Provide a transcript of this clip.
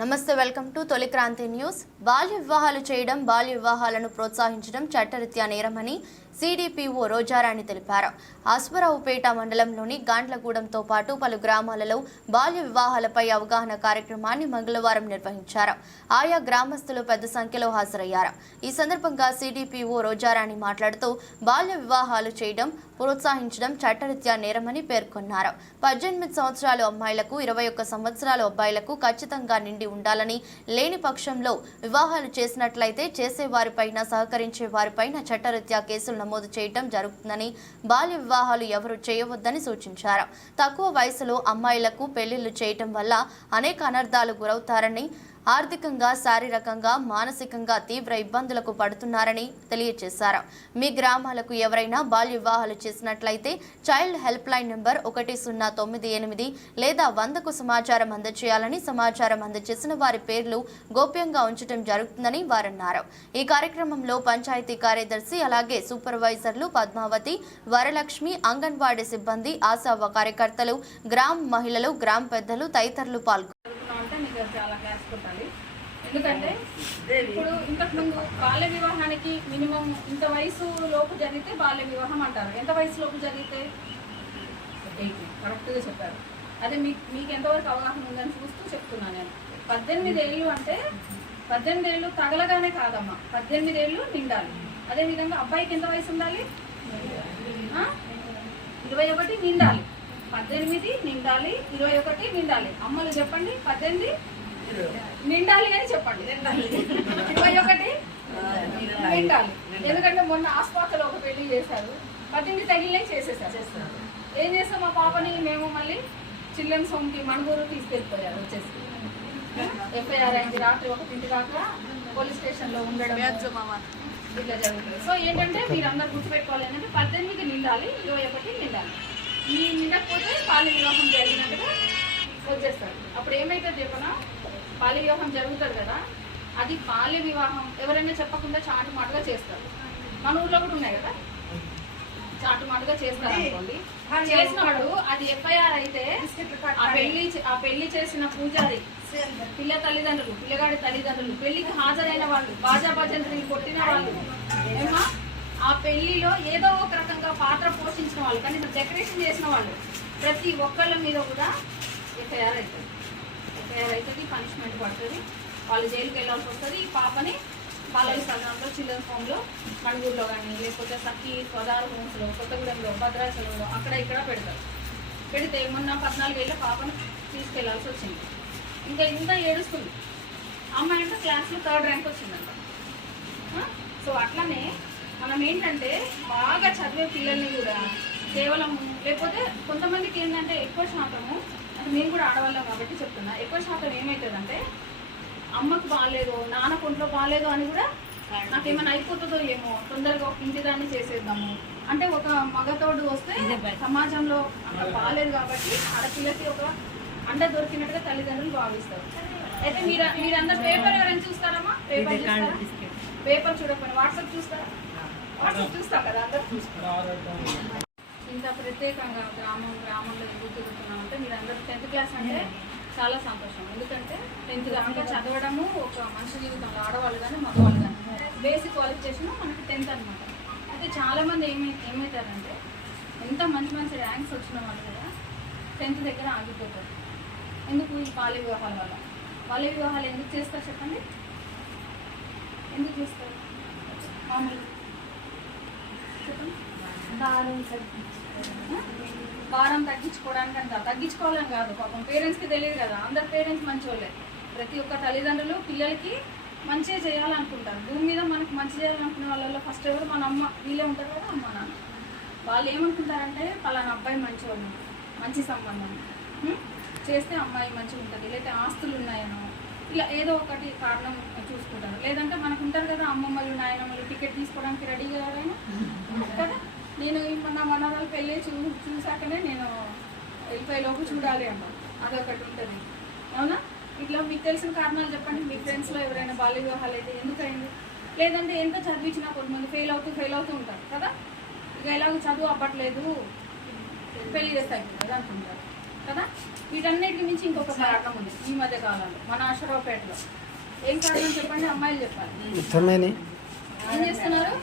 నమస్తే, welcome to తొలి Kranti news. బాల్య వివాహాలు చేయడం, బాల్య వివాహాలను ప్రోత్సహించడం చట్టరీత్యా నేరమని సిడిపిఓ రోజారాణి తెలిపారు. అశ్వరావుపేట మండలంలోని గాండ్లగూడెంతో పాటు పలు గ్రామాలలో బాల్య వివాహాలపై అవగాహన కార్యక్రమాన్ని మంగళవారం నిర్వహించారు. ఆయా గ్రామస్తులు పెద్ద సంఖ్యలో హాజరయ్యారు. ఈ సందర్భంగా సిడిపిఓ రోజారాణి మాట్లాడుతూ బాల్య వివాహాలు చేయడం, ప్రోత్సహించడం చట్టరీత్యా నేరమని పేర్కొన్నారు. 18 సంవత్సరాల అమ్మాయిలకు 21 సంవత్సరాల అబ్బాయిలకు ఖచ్చితంగా నిండి ఉండాలని, లేని పక్షంలో వివాహాలు చేసినట్లయితే చేసేవారిపైన, సహకరించే వారిపైన చట్టరీత్యా కేసులు నమోదు చేయడం జరుగుతుందని, బాల్య వివాహాలు ఎవరు చేయవద్దని సూచించారు. తక్కువ వయసులో అమ్మాయిలకు పెళ్లిళ్లు చేయటం వల్ల అనేక అనర్థాలు గురవుతారని, ఆర్థికంగా, శారీరకంగా, మానసికంగా తీవ్ర ఇబ్బందులకు పడుతున్నారని తెలియజేశారు. మీ గ్రామాలకు ఎవరైనా బాల్య వివాహాలు చేసినట్లయితే చైల్డ్ హెల్ప్ లైన్ నంబర్ 1098 లేదా 100కు సమాచారం అందజేయాలని, సమాచారం అందజేసిన వారి పేర్లు గోప్యంగా ఉంచడం జరుగుతుందని వారన్నారు. ఈ కార్యక్రమంలో పంచాయతీ కార్యదర్శి, అలాగే సూపర్వైజర్లు పద్మావతి, వరలక్ష్మి, అంగన్వాడీ సిబ్బంది, ఆశా కార్యకర్తలు, గ్రామ మహిళలు, గ్రామ పెద్దలు తదితరులు పాల్గొన్నారు. చాలా క్లాస్ కొట్టాలి. ఎందుకంటే ఇప్పుడు ఇంతకుముందు బాల్య వివాహానికి మినిమం ఇంత వయసు లోపు జరిగితే బాల్య వివాహం అంటారు. ఎంత వయసు లోపు జరిగితే 18 కరెక్ట్గా చెప్పారు. అదే మీకు ఎంతవరకు అవగాహన ఉందని చూస్తూ చెప్తున్నాను నేను. 18 ఏళ్ళు అంటే 18 ఏళ్ళు తగలగానే కాదమ్మా, 18 ఏళ్ళు నిండాలి. అదేవిధంగా అబ్బాయికి ఎంత వయసు ఉండాలి? 21 నిండాలి. 18 నిండాలి, 21 నిండాలి. అమ్మలు చెప్పండి, 18 నిండాలి అని చెప్పండి. 21 నిండాలి. ఎందుకంటే మొన్న ఆస్పాతలో ఒక పెళ్లి చేశారు, 18 తగిలే చేసేసారు. ఏం చేస్తాం, మా పాపని మేము మళ్ళీ చిల్డ్రన్స్ హోమ్కి మణుగూరు తీసుకెళ్ళిపోయారు. వచ్చేసి ఎఫ్ఐఆర్ అయింది. రాత్రి 1 దాకా పోలీస్ స్టేషన్లో ఉండడం ఇట్లా జరుగుతుంది. సో ఏంటంటే మీరు అందరు గుర్తుపెట్టుకోవాలి ఏంటంటే 18 నిండాలి, 21 నిండాలి. ఈ నిండకపోతే బాల్య వివాహం జరిగినట్టుగా వచ్చేస్తారు. అప్పుడు ఏమైతే చెప్పనా, బాల్య వివాహం జరుగుతుంది కదా, అది బాల్య వివాహం ఎవరైనా చెప్పకుండా చాటుమాటుగా చేస్తారు. మన ఊర్లో కూడా ఉన్నాయి కదా, చాటుమాటుగా చేస్తారు అనుకోండి. చేసినప్పుడు అది ఎఫ్ఐఆర్ అయితే ఆ పెళ్లి చేసిన పూజారి, పిల్ల తల్లిదండ్రులు, పిల్లగాడి తల్లిదండ్రులు, పెళ్లికి హాజరైన వాళ్ళు, బాజా భజంత్రిని కొట్టిన వాళ్ళు, ఏమా ఆ పెళ్లిలో ఏదో ఒక రకంగా పాత్ర పోషించిన వాళ్ళు, కనీసం డెకరేషన్ చేసిన వాళ్ళు, ప్రతి ఒక్కళ్ళ మీద కూడా ఎఫ్ఐఆర్ అవుతుంది. ఎఫ్ఐఆర్ అవుతుంది, పనిష్మెంట్ పడుతుంది, వాళ్ళు జైలుకి వెళ్ళాల్సి వస్తుంది. ఈ పాపని బాలల సంఘంలో, చిల్డ్రన్స్ హోమ్లో, మణుగూరులో కానీ, లేకపోతే సఖీ స్వదారు హోమ్స్లో, కొత్తగూడెంలో, భద్రాచలంలో అక్కడ ఇక్కడ పెడతారు. పెడితే మొన్న 14 ఏళ్ళ పాపను తీసుకెళ్లాల్సి వచ్చింది. ఇంకా ఏడుస్తుంది. అమ్మాయి అంటే క్లాస్లో 3rd ర్యాంక్ వచ్చిందంట. సో అట్లనే మనం ఏంటంటే బాగా చదివే పిల్లల్ని కూడా కేవలం, లేకపోతే కొంతమందికి ఏంటంటే ఎక్కువ శాతము, అంటే మేము కూడా ఆడవాళ్ళం కాబట్టి చెప్తున్నా, ఎక్కువ శాతం ఏమవుతుందంటే అమ్మకు బాగాలేదు, నాన్నకు ఒంట్లో బాగాలేదు అని కూడా నాకేమైనా అయిపోతుందో ఏమో, తొందరగా ఒక ఇంటిదాన్ని చేసేద్దాము అంటే ఒక మగతోడు వస్తే సమాజంలో అంత బాగాలేదు కాబట్టి ఆడపిల్లకి ఒక అండ దొరికినట్టుగా తల్లిదండ్రులు భావిస్తారు. అయితే మీరందరూ పేపర్ ఎవరైనా చూస్తారమ్మా? పేపర్ చూస్తారా? పేపర్ చూడకపోయినా వాట్సాప్ చూస్తారా? వాట్సాప్ చూస్తాం కదా అందరూ. ఇంత ప్రత్యేకంగా గ్రామంలో ఎందుకు తిరుగుతున్నామంటే మీరందరూ 10th క్లాస్ అంటే చాలా సంతోషం. ఎందుకంటే 10th దాకా చదవడము ఒక మనిషి జీవితంలో, ఆడవాళ్ళు కానీ మగవాళ్ళు కానీ బేసిక్ క్వాలిఫికేషన్ మనకి 10th అనమాట. అయితే చాలామంది ఏమవుతారంటే ఎంత మంచి ర్యాంక్స్ వచ్చిన వాళ్ళు కూడా 10th దగ్గర ఆగిపోతారు. ఎందుకు? ఈ బాల్య వివాహాల వల్ల. బాల్య వివాహాలు ఎందుకు చేస్తారు చెప్పండి? ఎందుకు చేస్తారు? మామూలు చెప్పండి. భారం తగ్గించుకోవడానికి అంట, తగ్గించుకోవాలని కాదు, పాపం పేరెంట్స్కి తెలియదు కదా. అందరు పేరెంట్స్ మంచోళ్ళే. ప్రతి ఒక్క తల్లిదండ్రులు పిల్లలకి మంచిగా చేయాలనుకుంటారు. భూమి మీద మనకు మంచి చేయాలనుకునే వాళ్ళలో ఫస్ట్ ఎవరు? మన అమ్మ. వీళ్ళే ఉంటారు కదా, అమ్మ నాన్న. వాళ్ళు ఏమనుకుంటారంటే పలానా అబ్బాయి మంచివాళ్ళు, మంచి సంబంధం చేస్తే అమ్మాయి మంచిగా ఉంటుంది, లేకపోతే ఆస్తులు ఉన్నాయనో ఇలా ఏదో ఒకటి కారణం చూసుకుంటారు. లేదంటే మనకు ఉంటారు కదా అమ్మమ్మలు, నాయనమ్మలు టికెట్ తీసుకోవడానికి రెడీగా ఎవరైనా కదా. నేను నా మనవరాలు పెళ్ళి చూసాకనే నేను వెళ్ళిపోయేలోపు చూడాలి అమ్మ, అదొకటి ఉంటుంది. అవునా? ఇట్లా మీకు తెలిసిన కారణాలు చెప్పండి. మీ ఫ్రెండ్స్లో ఎవరైనా బాల్య వివాహాలు అయితే ఎందుకైంది? లేదంటే ఎంత చదివించినా కొంతమంది ఫెయిల్ అవుతూ ఉంటారు కదా. ఇక ఎలాగో చదువు అవ్వట్లేదు, పెళ్లి చేస్తే అయిపోతుంది అనుకుంటారు. కదా. వీటన్నిటికి మించి ఇంకొక కారణం ఉంది ఈ మధ్య కాలంలో మన అశ్వరావుపేటలో. ఏం కారణం చెప్పండి, అమ్మాయిలు చెప్పాలి. ఏం చేస్తున్నారు?